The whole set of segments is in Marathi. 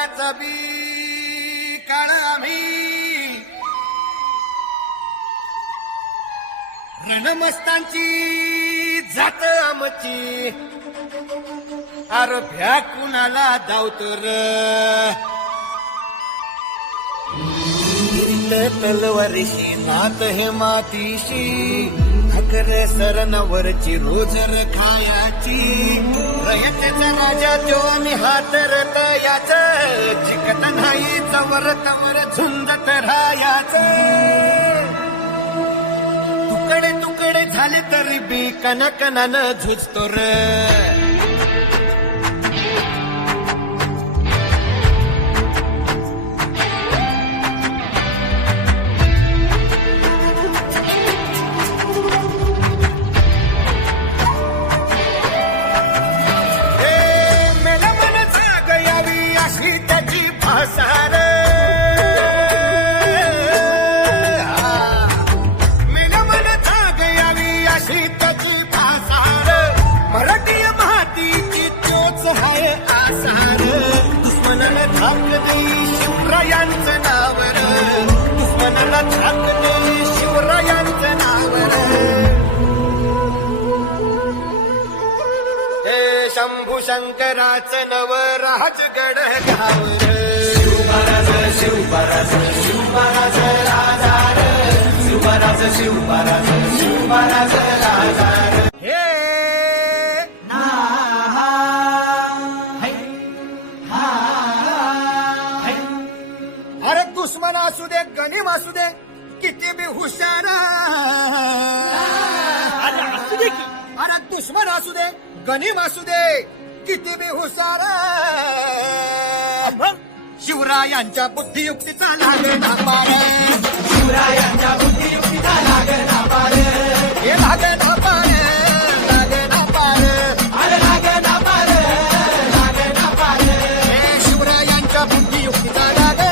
काळाचा बी काळ आम्ही रणमस्तांची जात आमची अर भ्या कुणाला धावतो र तलवारीशी नात हे मातीशी अकरे सरनवरची रोजर खायाची रयतेचा राजा जो आम्ही हातरत याच चिकत नाही चवर तवर झुंजत राहायाच तुकडे तुकडे झाले तरी बी कणाकणानं झुजतो र शिवरायांचं नावर दुश्मनाला झाक दे शिवरायांचं नावर हे शंभू शंकराचं नव राजगड घावर शिवबाराज शिवबाराज शिवबाराज राजार शिवबाराज शिवबाराज शिवबाराज राजार दुश्मन असू दे गणिम असू दे किती बी हुशार असू दे की अरे दुश्मन असू दे गणिम असू दे किती बी हुशार शिवरायांच्या बुद्धियुक्तीचा लागे ना पार शिवरायांच्या बुद्धियुक्तीचा लागे ना पार हे लागे ना पार लागे ना पार अरे लागे ना पार लागे ना पार शिवरायांच्या बुद्धियुक्तीचा लागे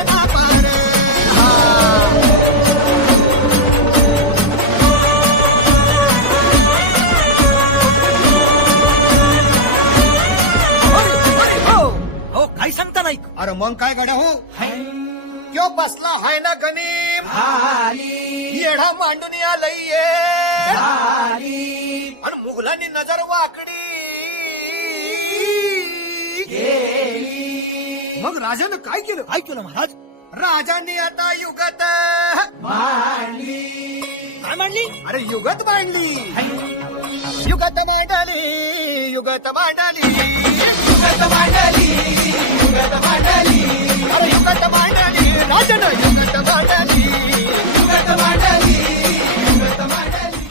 अरे मग काय गड्या हो क्यों बसला हाय ना गणिम येढा मांडून आलंय आणि मुघलांनी नजर वाकडी मग राजानं काय केलं महाराज राजांनी आता युगत मांडली काय मांडली अरे युगत मांडली युगत मांडली युगत मांडली युगत मांडली युगत मांडली अरे युगत मांडली राजानं युगत मांडली युगत मांडली युगत मांडली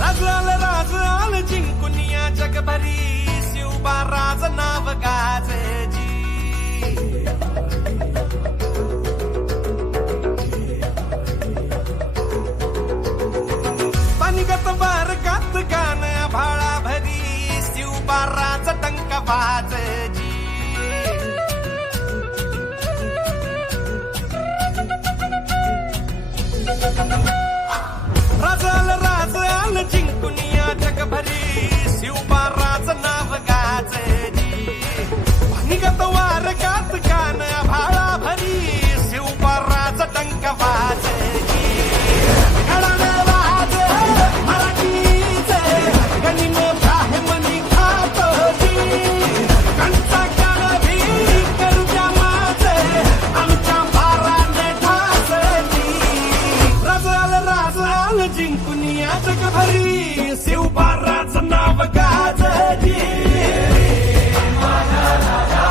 राजाल जिंकुनिया जगभरी शिवबाराच नाव गाजजी निगत वार गात गान भाळा भरी शिवबाराच टंक वाजजी जिंकुनिया जगभरी शिवबाराचं नाव गाजजी माझा राजा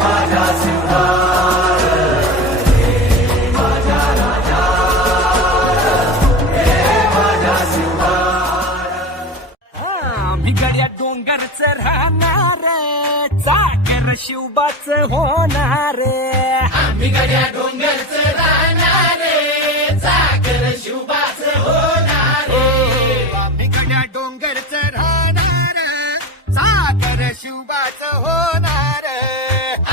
माझा शिवबार माझा राजा माझा शिवबार बिगड्या डोंगरच राहणार चाकर शिवबाच होणार शुभाच होणार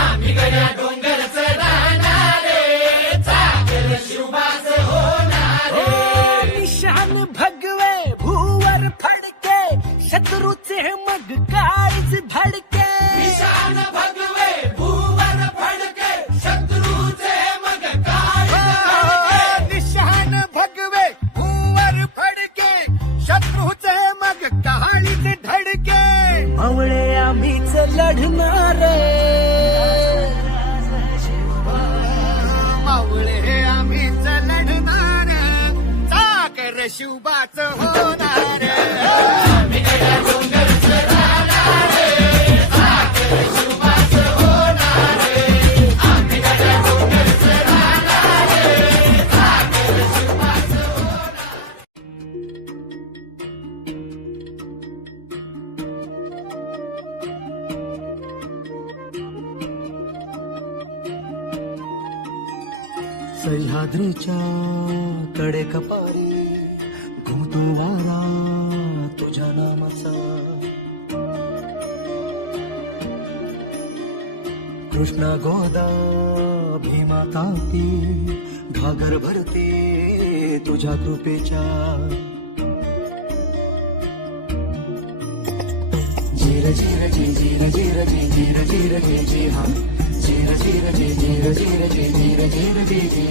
आम्ही गड्या डोंगर चढणारे चाकर शिवबाच होणारे निशान भगवे भूवर फडके शत्रूचे मग काळीच धडके निशान भगवे भूवर फडके शत्रूचे मग काय निशान भगवे भूवर फडके शत्रूचे मग काळीच धडके मावळे आम्हीच लढणार मावळे आम्हीच लढणार चाकर शिवबाच होणार आम्ही गड्या डोंगर चढणारे चाकर शिवबाच होणारे आम्ही गड्या डोंगर चढणारे चाकर शिवबाच होणारे सह्याद्रीच्या कडे कपारी घुमतो वारा तुझ्या नामाचा कृष्णा गोदा भीमा तापी घागर भरते तुझ्या कृपेच्या जीर जीर जी जीर जीर जी जीर जीर जी जी हा जीर जीर जी जीर जीर जी जीर जीर जी जी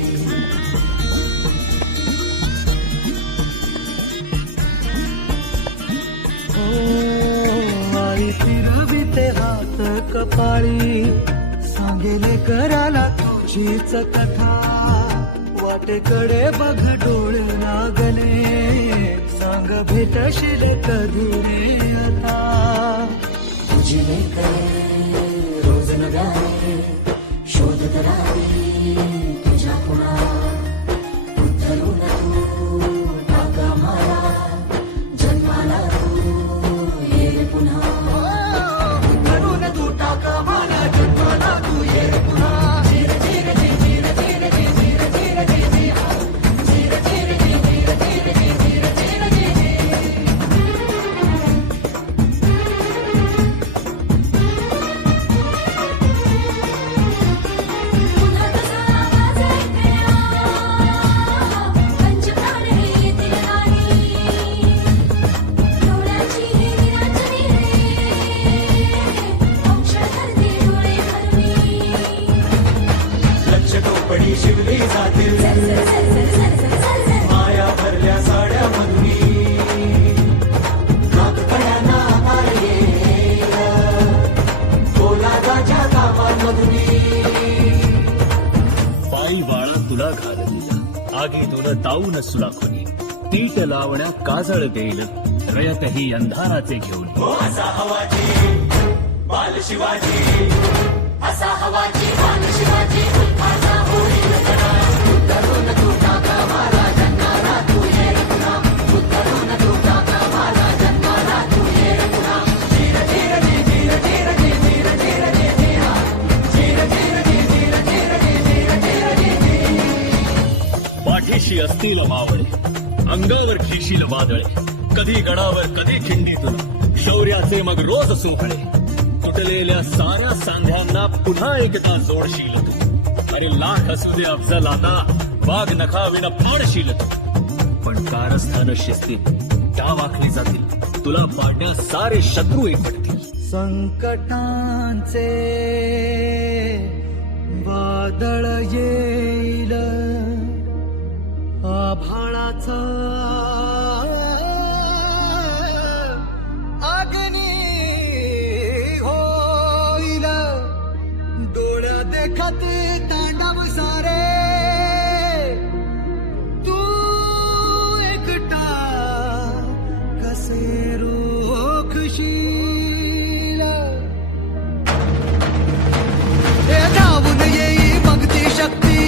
आई फिरविते हात कपाळी सांगेले कराला तुझीच कथा वाटेकडे बघ डोळ लागले सांग भेटशील कधी रे आता तुझी लेकरे रोज नव्याने शोधत राही तुझ्या पुन्हा उतरून तू टाका मारा जन्माला तू ये पुन्हा उतरून तू टाका मारा जन्माला तू ये पुन्हा जीर जीर जी जीर जीर जी जीर जीर जी जी हा जीर जीर जी जीर जीर जी जीर जीर जी जी पुन्हा कसा आवाज ऐकया पंचप्राण हे येतील राणी डोळ्याची ही निरांजनी रे औषध धरते डोळे भरवी लक्ष टोपडी शिवली जातील माया भरल्या साड्या मधुरी नागकड्यांना आकार येईल कोलादाच्या कामांमधुरी पायी वाळा तुला घालला आगीतून ताऊन सुलाखुनी तीट लावण्या काजळ देईल रयतही अंधाराचे घेऊन असा हवाजी बाल शिवाजी असा हवाची बाल शिवाजी माझा होईल गडा उतरून तू टाका मारा जन्माला तू ये रे पुन्हा उतरून तू टाका मारा जन्माला तू ये रे पुन्हा जीर जीर जी जीर जीर जी जीर जीर जी जी हा जीर जीर जी जीर जीर जी जीर जीर जी जी पाठीशी असतील मावळे अंगावर खिशील वादळे कधी गडावर कधी खिंडीतून शौर्याचे मग रोज सोहळे तुटलेल्या साऱ्या सांध्यांना पुन्हा एकदा जोडशील तू अरे लाख असू दे अफजल आता वाघ नखाविन पाडशील तू पण कारस्थान शिस्तीत डाव आखली जातील तुला पाडण्या सारे शत्रू एकवटतील संकटांचे वादळ येईल आभाळाचा अग्नी होईल डोळ्या देखत तांडव सारे तू एकटा कसे रोखशील हे धावून येई मग ती शक्ती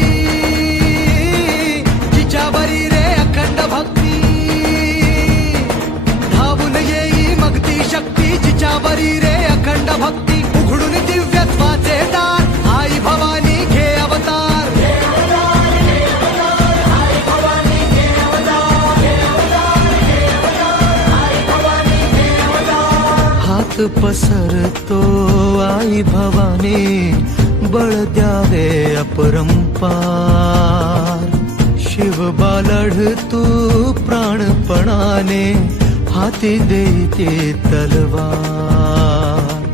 जिच्यावरी रे अखंड भक्ती पसरतो आई भवानी, बळ द्यावे अपरंपार. शिवबा लढतू प्राणपणाने, हाती देते तलवार.